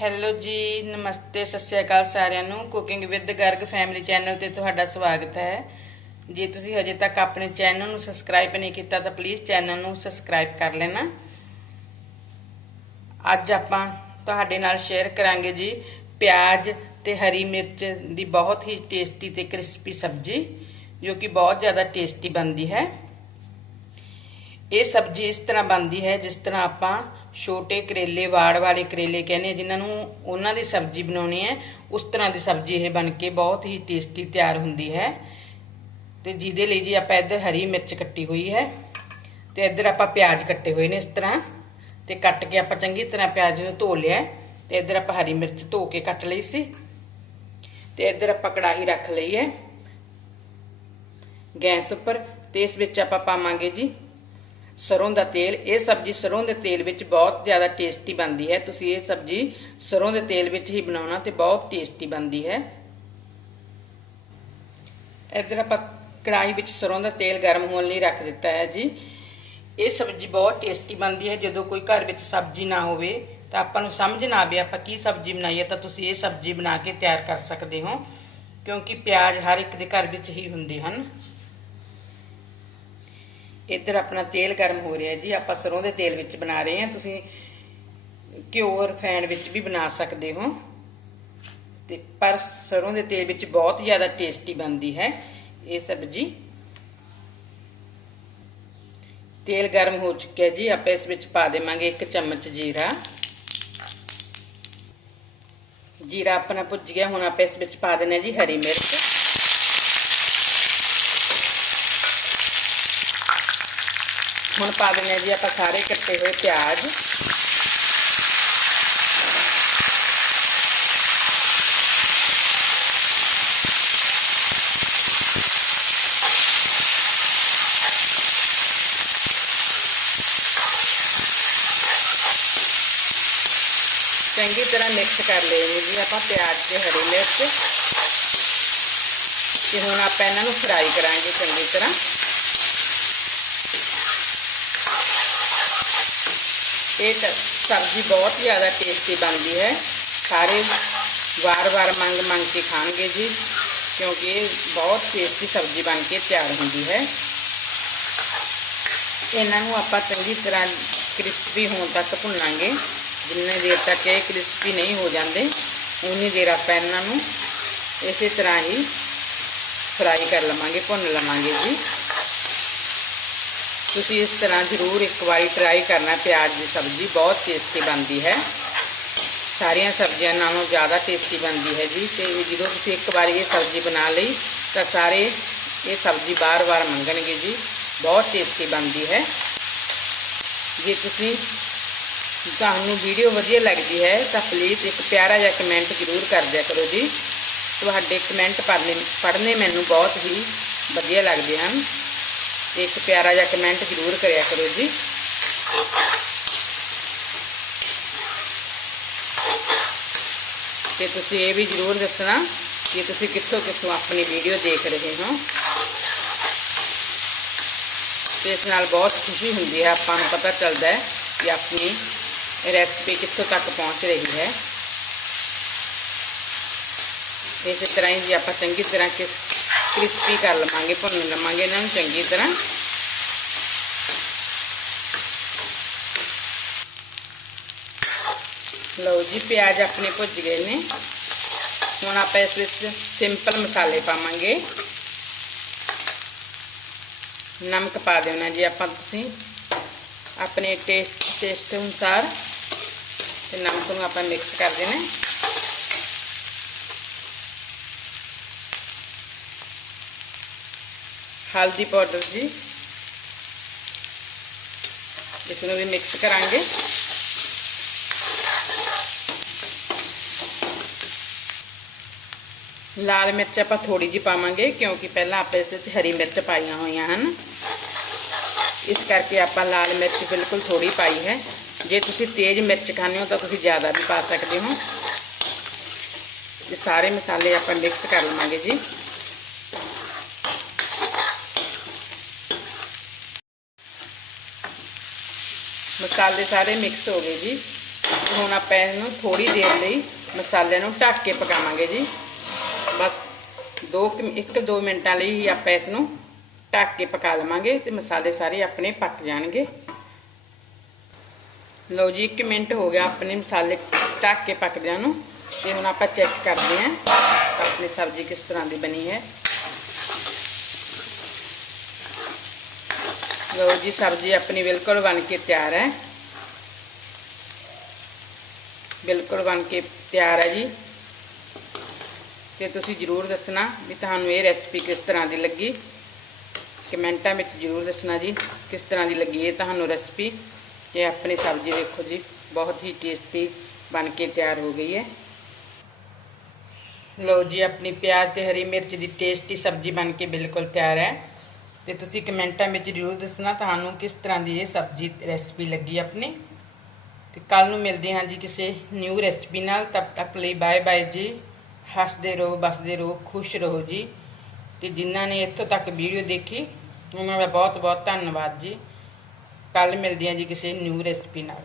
Hello ਜੀ, ਨਮਸਤੇ, ਸਤਿ ਸ਼੍ਰੀ ਅਕਾਲ ਸਾਰਿਆਂ ਨੂੰ। Cooking with Garg family channel ਤੇ ਤੁਹਾਡਾ ਸਵਾਗਤ ਹੈ। ਜੇ ਤੁਸੀਂ ਹਜੇ ਤੱਕ ਆਪਣੇ ਚੈਨਲ ਨੂੰ ਸਬਸਕ੍ਰਾਈਬ ਨਹੀਂ ਕੀਤਾ, ਤਾਂ ਪਲੀਜ਼ ਚੈਨਲ ਨੂੰ ਸਬਸਕ੍ਰਾਈਬ ਕਰ ਲੈਣਾ। ਅੱਜ ਆਪਾਂ ਤੁਹਾਡੇ ਨਾਲ ਸ਼ੇਅਰ ਕਰਾਂਗੇ ਜੀ ਪਿਆਜ਼ ਤੇ ਹਰੀ ਮਿਰਚ ਦੀ ਬਹੁਤ ਹੀ ਟੇਸਟੀ ਤੇ ਕ੍ਰਿਸਪੀ ਸਬਜ਼ੀ, ਜੋ ਕਿ ਬਹੁਤ ਜ਼ਿਆਦਾ ਟੇਸਟੀ ਬਣਦੀ ਹੈ। ਇਹ ਸਬਜ਼ੀ ਇਸ ਤਰ੍ਹਾਂ ਬਣਦੀ ਹੈ ਜਿਸ ਤਰ੍ਹਾਂ ਆਪਾਂ ਛੋਟੇ ਕਰੇਲੇ ਵਾੜ ਵਾਲੇ ਕਰੇਲੇ ਕਹਿੰਦੇ ਆ, ਜਿਨ੍ਹਾਂ ਨੂੰ ਉਹਨਾਂ ਦੀ ਸਬਜ਼ੀ ਬਣਾਉਣੀ ਹੈ ਉਸ ਤਰ੍ਹਾਂ ਦੀ ਸਬਜ਼ੀ ਇਹ ਬਣ ਕੇ ਬਹੁਤ ਹੀ ਟੇਸਟੀ ਤਿਆਰ ਹੁੰਦੀ ਹੈ। ਤੇ ਜਿਹਦੇ ਲਈ ਜੀ ਆਪਾਂ ਇੱਧਰ ਹਰੀ ਮਿਰਚ ਕੱਟੀ ਹੋਈ ਹੈ ਤੇ ਇੱਧਰ ਆਪਾਂ ਪਿਆਜ਼ ਕੱਟੇ ਹੋਏ ਨੇ ਇਸ ਤਰ੍ਹਾਂ। ਤੇ ਕੱਟ ਕੇ ਆਪਾਂ ਚੰਗੀ ਤਰ੍ਹਾਂ ਪਿਆਜ਼ ਨੂੰ ਧੋ ਲਿਆ ਹੈ ਤੇ ਇੱਧਰ ਆਪਾਂ ਹਰੀ ਮਿਰਚ ਧੋ ਕੇ ਕੱਟ ਲਈ ਸੀ। ਤੇ ਇੱਧਰ ਆਪਾਂ ਕੜਾਹੀ ਰੱਖ ਲਈ ਹੈ ਗੈਸ ਉੱਪਰ ਤੇ ਇਸ ਵਿੱਚ ਆਪਾਂ ਪਾਵਾਂਗੇ ਜੀ ਸਰੋਂ ਦਾ ਤੇਲ, ਇਹ ਸਬਜ਼ੀ ਸਰੋਂ ਦੇ ਤੇਲ ਵਿੱਚ ਬਹੁਤ ਜ਼ਿਆਦਾ ਟੇਸਟੀ ਬਣਦੀ ਹੈ। ਤੁਸੀਂ ਇਹ ਸਬਜ਼ੀ ਸਰੋਂ ਦੇ ਤੇਲ ਵਿੱਚ ਹੀ ਬਣਾਉਣਾ ਤੇ ਬਹੁਤ ਟੇਸਟੀ ਬਣਦੀ ਹੈ। ਇੱਧਰ ਆਪਾਂ ਕੜਾਹੀ ਵਿੱਚ ਸਰੋਂ ਦਾ ਤੇਲ ਗਰਮ ਹੋਣ ਲਈ ਰੱਖ ਦਿੱਤਾ ਹੈ ਜੀ। ਇਹ ਸਬਜ਼ੀ ਬਹੁਤ ਟੇਸਟੀ ਬਣਦੀ ਹੈ। ਜਦੋਂ ਕੋਈ ਘਰ ਵਿੱਚ ਸਬਜ਼ੀ ਨਾ ਹੋਵੇ, ਤਾਂ ਆਪਾਂ ਨੂੰ ਸਮਝ ਨਾ ਆਵੇ ਆਪਾਂ ਕੀ ਸਬਜ਼ੀ ਬਣਾਈਏ, ਤਾਂ ਤੁਸੀਂ ਇਹ ਸਬਜ਼ੀ ਬਣਾ ਕੇ ਤਿਆਰ ਕਰ ਸਕਦੇ ਹੋ। ਕਿਉਂਕਿ ਪਿਆਜ਼ ਹਰ ਇੱਕ ਦੇ ਘਰ ਵਿੱਚ ਹੀ ਹੁੰਦੇ ਹਨ। ਇੱਧਰ ਆਪਣਾ ਤੇਲ ਗਰਮ ਹੋ ਰਿਹਾ ਜੀ, ਆਪਾਂ ਸਰੋਂ ਦੇ ਤੇਲ ਵਿੱਚ ਬਣਾ ਰਹੇ ਹਾਂ। ਤੁਸੀਂ ਘਿਓ ਰਿਫਾਈਨ ਵਿੱਚ ਵੀ ਬਣਾ ਸਕਦੇ ਹੋ। ਤੇ ਪਰ ਸਰੋਂ ਦੇ ਤੇਲ ਵਿੱਚ ਬਹੁਤ ਜ਼ਿਆਦਾ ਟੇਸਟੀ ਬਣਦੀ ਹੈ ਇਹ ਸਬਜ਼ੀ। ਤੇਲ ਗਰਮ ਹੋ ਚੁੱਕਿਆ ਜੀ, ਆਪਾਂ ਇਸ ਵਿੱਚ ਪਾ ਦੇਵਾਂਗੇ 1 ਚਮਚ ਜੀਰਾ। ਜੀਰਾ ਆਪਣਾ ਭੁੱਜ ਗਿਆ, ਹੁਣ ਆਪਾਂ ਇਸ ਵਿੱਚ ਪਾ ਦੇਣਾ ਜੀ ਹਰੀ ਮਿਰਚ। ਹੁਣ ਪਾ ਦਿੰਦੇ ਜੀ ਆਪਾਂ ਸਾਰੇ ਕੱਟੇ ਹੋਏ ਪਿਆਜ਼ ਚੰਗੀ ਤਰ੍ਹਾਂ ਮਿਕਸ ਕਰ ਲੈਣੀ ਜੀ ਆਪਾਂ ਪਿਆਜ਼ ਤੇ ਹਰੀ ਮਿਰਚ ਤੇ ਹੁਣ ਆਪਾਂ ਇਹਨਾਂ ਨੂੰ ਫਰਾਈ ਕਰਾਂਗੇ ਚੰਗੀ ये सब्ज़ी बहुत ज़्यादा टेस्टी बनती है। सारे बार बार मंग मंग के खाएँगे जी, क्योंकि बहुत टेस्टी सब्ज़ी बन के तैयार होती है। इन्हों आप चंकी तरह क्रिस्पी होने तक भुना जिन्नी देर तक ये क्रिस्पी नहीं हो जाते उन्नी देर आप इस तरह ही फ्राई कर लवेंगे, भुन लवेंगे जी। ਤੁਸੀਂ ਇਸ ਤਰ੍ਹਾਂ ਜ਼ਰੂਰ ਇੱਕ ਵਾਰੀ ਟਰਾਈ ਕਰਨਾ ਪਿਆਜ਼ ਦੀ ਸਬਜ਼ੀ ਬਹੁਤ ਟੇਸਟੀ ਬਣਦੀ ਹੈ ਸਾਰੀਆਂ ਸਬਜ਼ੀਆਂ ਨਾਲੋਂ ਜ਼ਿਆਦਾ ਟੇਸਟੀ ਬਣਦੀ ਹੈ ਜੀ ਤੇ ਜਦੋਂ ਤੁਸੀਂ ਇੱਕ ਵਾਰੀ ਇਹ ਸਬਜ਼ੀ ਬਣਾ ਲਈ ਤਾਂ ਸਾਰੇ ਇਹ ਸਬਜ਼ੀ ਬਾਰ-ਬਾਰ ਮੰਗਣਗੇ ਜੀ ਬਹੁਤ ਟੇਸਟੀ ਬਣਦੀ ਹੈ ਜੇ ਤੁਸੀਂ ਤੁਹਾਨੂੰ ਵੀਡੀਓ ਵਧੀਆ ਲੱਗਦੀ ਹੈ ਤਾਂ ਪਲੀਜ਼ ਇੱਕ ਪਿਆਰਾ ਜਿਹਾ ਕਮੈਂਟ ਜ਼ਰੂਰ ਕਰ ਦਿਆ ਕਰੋ ਜੀ ਤੁਹਾਡੇ ਕਮੈਂਟ ਪੜ੍ਹਨੇ ਪੜ੍ਹਨੇ ਮੈਨੂੰ ਬਹੁਤ ਹੀ ਵਧੀਆ ਲੱਗਦੇ ਹਨ ਇੱਕ ਪਿਆਰਾ ਜਿਹਾ ਕਮੈਂਟ ਜ਼ਰੂਰ ਕਰਿਆ ਕਰੋ ਜੀ ਤੇ ਤੁਸੀਂ ਇਹ ਵੀ ਜ਼ਰੂਰ ਦੱਸਣਾ ਕਿ ਤੁਸੀਂ ਕਿੱਥੋਂ ਕਿੱਥੋਂ ਆਪਣੀ ਵੀਡੀਓ ਦੇਖ ਰਹੇ ਹੋ ਤੇ ਇਸ ਨਾਲ ਬਹੁਤ ਖੁਸ਼ੀ ਹੁੰਦੀ ਹੈ ਆਪਾਂ ਨੂੰ ਪਤਾ ਚੱਲਦਾ ਹੈ ਕਿ ਆਪਣੀ ਰੈਸਪੀ ਕਿੱਥੋਂ ਤੱਕ ਪਹੁੰਚ ਰਹੀ ਹੈ ਇਸੇ ਤਰ੍ਹਾਂ ਹੀ ਆਪਾਂ ਚੰਗੀ ਤਰ੍ਹਾਂ ਕਿ ਕ੍ਰਿਸਪੀ ਕਰ ਲਵਾਂਗੇ ਭੁੰਨ ਲਵਾਂਗੇ ਇਹਨਾਂ ਨੂੰ ਚੰਗੀ ਤਰ੍ਹਾਂ ਲਓ ਜੀ ਪਿਆਜ਼ ਆਪਣੇ ਭੁੱਜ ਗਏ ਨੇ ਹੁਣ ਆਪਾਂ ਇਸ ਵਿੱਚ ਸਿੰਪਲ ਮਸਾਲੇ ਪਾਵਾਂਗੇ ਨਮਕ ਪਾ ਦੇਣਾ ਜੀ ਆਪਾਂ ਤੁਸੀਂ ਆਪਣੇ ਟੇਸਟ ਟੇਸਟ ਅਨੁਸਾਰ ਤੇ ਨਮਕ ਨੂੰ ਆਪਾਂ ਮਿਕਸ ਕਰ ਦੇਣਾ हल्दी पाउडर जी। इसमें भी मिक्स कराएँगे। लाल मिर्च आप थोड़ी जी पावे क्योंकि पहला आप इस हरी मिर्च पाई हुई हैं इस करके आप लाल मिर्च बिल्कुल थोड़ी पाई है। जे तुम तेज़ मिर्च खाने हो तो तुम ज़्यादा भी पा सकते हो। सारे मसाले आप मिक्स कर लवेंगे जी। ਮਸਾਲੇ ਸਾਰੇ ਮਿਕਸ ਹੋ ਗਏ ਜੀ। ਹੁਣ ਆਪਾਂ ਇਹਨੂੰ ਥੋੜੀ ਦੇਰ ਲਈ ਮਸਾਲਿਆਂ ਨੂੰ ਢੱਕ ਕੇ ਪਕਾਵਾਂਗੇ ਜੀ। ਬਸ 2 1-2 ਮਿੰਟਾਂ ਲਈ ਹੀ ਆਪਾਂ ਇਸ ਨੂੰ ਢੱਕ ਕੇ ਪਕਾ ਲਵਾਂਗੇ ਤੇ ਮਸਾਲੇ ਸਾਰੇ ਆਪਣੇ ਪੱਕ ਜਾਣਗੇ। ਲਓ ਜੀ 1 ਮਿੰਟ ਹੋ ਗਿਆ ਆਪਣੇ ਮਸਾਲੇ ਢੱਕ ਕੇ ਪੱਕਦਿਆਂ ਨੂੰ। ਤੇ ਹੁਣ ਆਪਾਂ ਚੈੱਕ ਕਰਦੇ ਹਾਂ ਆਪਣੀ ਸਬਜ਼ੀ ਕਿਸ ਤਰ੍ਹਾਂ ਦੀ ਬਣੀ ਹੈ। ਲਓ ਜੀ ਸਬਜ਼ੀ ਆਪਣੀ ਬਿਲਕੁਲ ਬਣ ਕੇ ਤਿਆਰ ਹੈ ਬਿਲਕੁਲ ਬਣ ਕੇ ਤਿਆਰ ਹੈ ਜੀ ਤੇ ਤੁਸੀਂ ਜਰੂਰ ਦੱਸਣਾ ਵੀ ਤੁਹਾਨੂੰ ਇਹ ਰੈਸਪੀ ਕਿਸ ਤਰ੍ਹਾਂ ਦੀ ਲੱਗੀ ਕਮੈਂਟਾਂ ਵਿੱਚ ਜਰੂਰ ਦੱਸਣਾ ਜੀ ਕਿਸ ਤਰ੍ਹਾਂ ਦੀ ਲੱਗੀ ਇਹ ਤੁਹਾਨੂੰ ਰੈਸਪੀ ਤੇ ਆਪਣੀ ਸਬਜ਼ੀ ਦੇਖੋ ਜੀ ਬਹੁਤ ਹੀ ਟੇਸਟੀ ਬਣ ਕੇ ਤਿਆਰ ਹੋ ਗਈ ਹੈ ਲਓ ਜੀ ਆਪਣੀ ਪਿਆਜ਼ ਤੇ ਹਰੀ ਮਿਰਚ ਦੀ ਟੇਸਟੀ ਸਬਜ਼ੀ ਬਣ ਕੇ ਬਿਲਕੁਲ ਤਿਆਰ ਹੈ ਤੇ ਤੁਸੀਂ ਕਮੈਂਟਾਂ ਵਿੱਚ ਜਰੂਰ ਦੱਸਣਾ ਤੁਹਾਨੂੰ ਕਿਸ ਤਰ੍ਹਾਂ ਦੀ ਇਹ ਸਬਜ਼ੀ ਰੈਸਪੀ ਲੱਗੀ ਆਪਣੀ। ਤੇ ਕੱਲ ਨੂੰ ਮਿਲਦੇ ਹਾਂ ਜੀ ਕਿਸੇ ਨਿਊ ਰੈਸਪੀ ਨਾਲ। ਤਬ ਤੱਕ ਲਈ ਬਾਏ ਬਾਏ ਜੀ। ਹੱਸਦੇ ਰਹੋ, ਬਸਦੇ ਰਹੋ, ਖੁਸ਼ ਰਹੋ ਜੀ। ਤੇ ਜਿਨ੍ਹਾਂ ਨੇ ਇੱਥੋਂ ਤੱਕ ਵੀਡੀਓ ਦੇਖੀ, ਉਹਨਾਂ ਦਾ ਬਹੁਤ ਬਹੁਤ ਧੰਨਵਾਦ ਜੀ। ਕੱਲ ਮਿਲਦੇ ਹਾਂ ਜੀ ਕਿਸੇ ਨਿਊ ਰੈਸਪੀ ਨਾਲ।